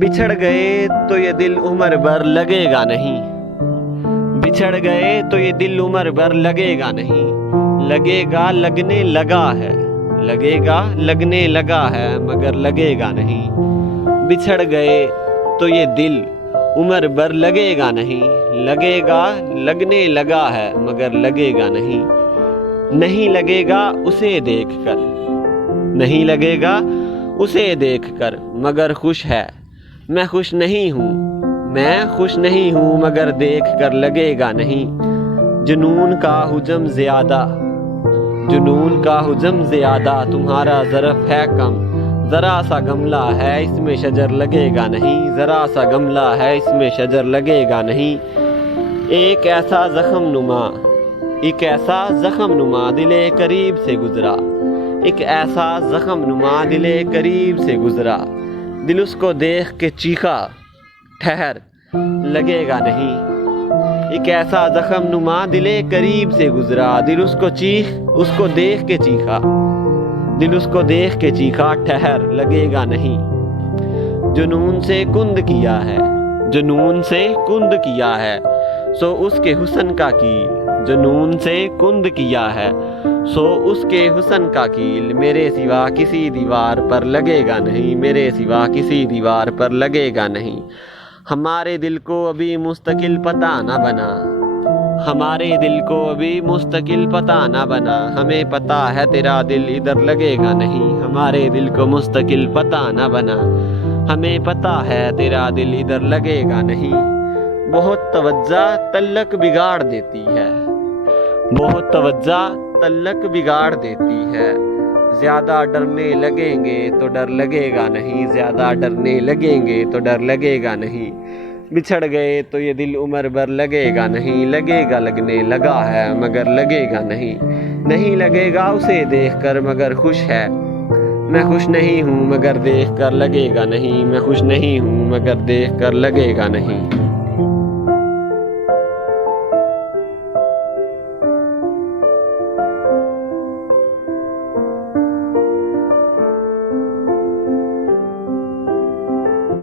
बिछड़ गए तो ये दिल उम्र भर लगेगा नहीं, बिछड़ गए तो ये दिल उम्र भर लगेगा नहीं, लगेगा लगने लगा है, लगेगा लगने लगा है मगर लगेगा नहीं। बिछड़ गए तो ये दिल उम्र भर लगेगा नहीं, लगेगा लगने लगा है मगर लगेगा नहीं। नहीं लगेगा उसे देखकर, नहीं लगेगा उसे देखकर मगर खुश है। मैं खुश नहीं हूँ, मैं खुश नहीं हूँ मगर देख कर लगेगा नहीं। जुनून का हुजम ज़्यादा, जुनून का हुजम ज़्यादा, तुम्हारा ज़रफ़ है कम। ज़रा सा गमला है इसमें शजर लगेगा नहीं, ज़रा सा गमला है इसमें शजर लगेगा नहीं। एक ऐसा ज़ख्म नुमा, एक ऐसा ज़ख्म नुमा दिले करीब से गुज़रा, एक ऐसा ज़ख्म नुमा दिले करीब से गुज़रा। दिल उसको देख के चीखा, ठहर लगेगा नहीं। एक ऐसा ज़ख्म नुमा दिले करीब से गुज़रा, दिल उसको देख के चीखा, दिल उसको देख के चीखा, ठहर लगेगा नहीं। जुनून से कुंद किया है, जुनून से कुंद किया है सो उसके हुस्न का कील, जुनून से कुंद किया है सो उसके हुस्न का कील। मेरे सिवा किसी दीवार पर लगेगा नहीं, मेरे सिवा किसी दीवार पर लगेगा नहीं। हमारे दिल को अभी मुस्तकिल पता ना बना, हमारे दिल को अभी मुस्तकिल पता ना बना। हमें पता है तेरा दिल इधर लगेगा नहीं, हमारे दिल को मुस्तकिल पता ना बना। हमें पता है तेरा दिल इधर लगेगा नहीं। बहुत तवज्जा तल्लक बिगाड़ देती है, बहुत तवज्जा तल्लक बिगाड़ देती है। ज़्यादा डरने लगेंगे तो डर लगेगा नहीं, ज़्यादा डरने लगेंगे तो डर लगेगा नहीं। बिछड़ गए तो ये दिल उम्र भर लगेगा नहीं, लगेगा लगने लगा है मगर लगेगा नहीं। नहीं लगेगा उसे देखकर मगर खुश है। मैं खुश नहीं हूँ मगर देख कर लगेगा नहीं, मैं खुश नहीं हूँ मगर देख कर लगेगा नहीं।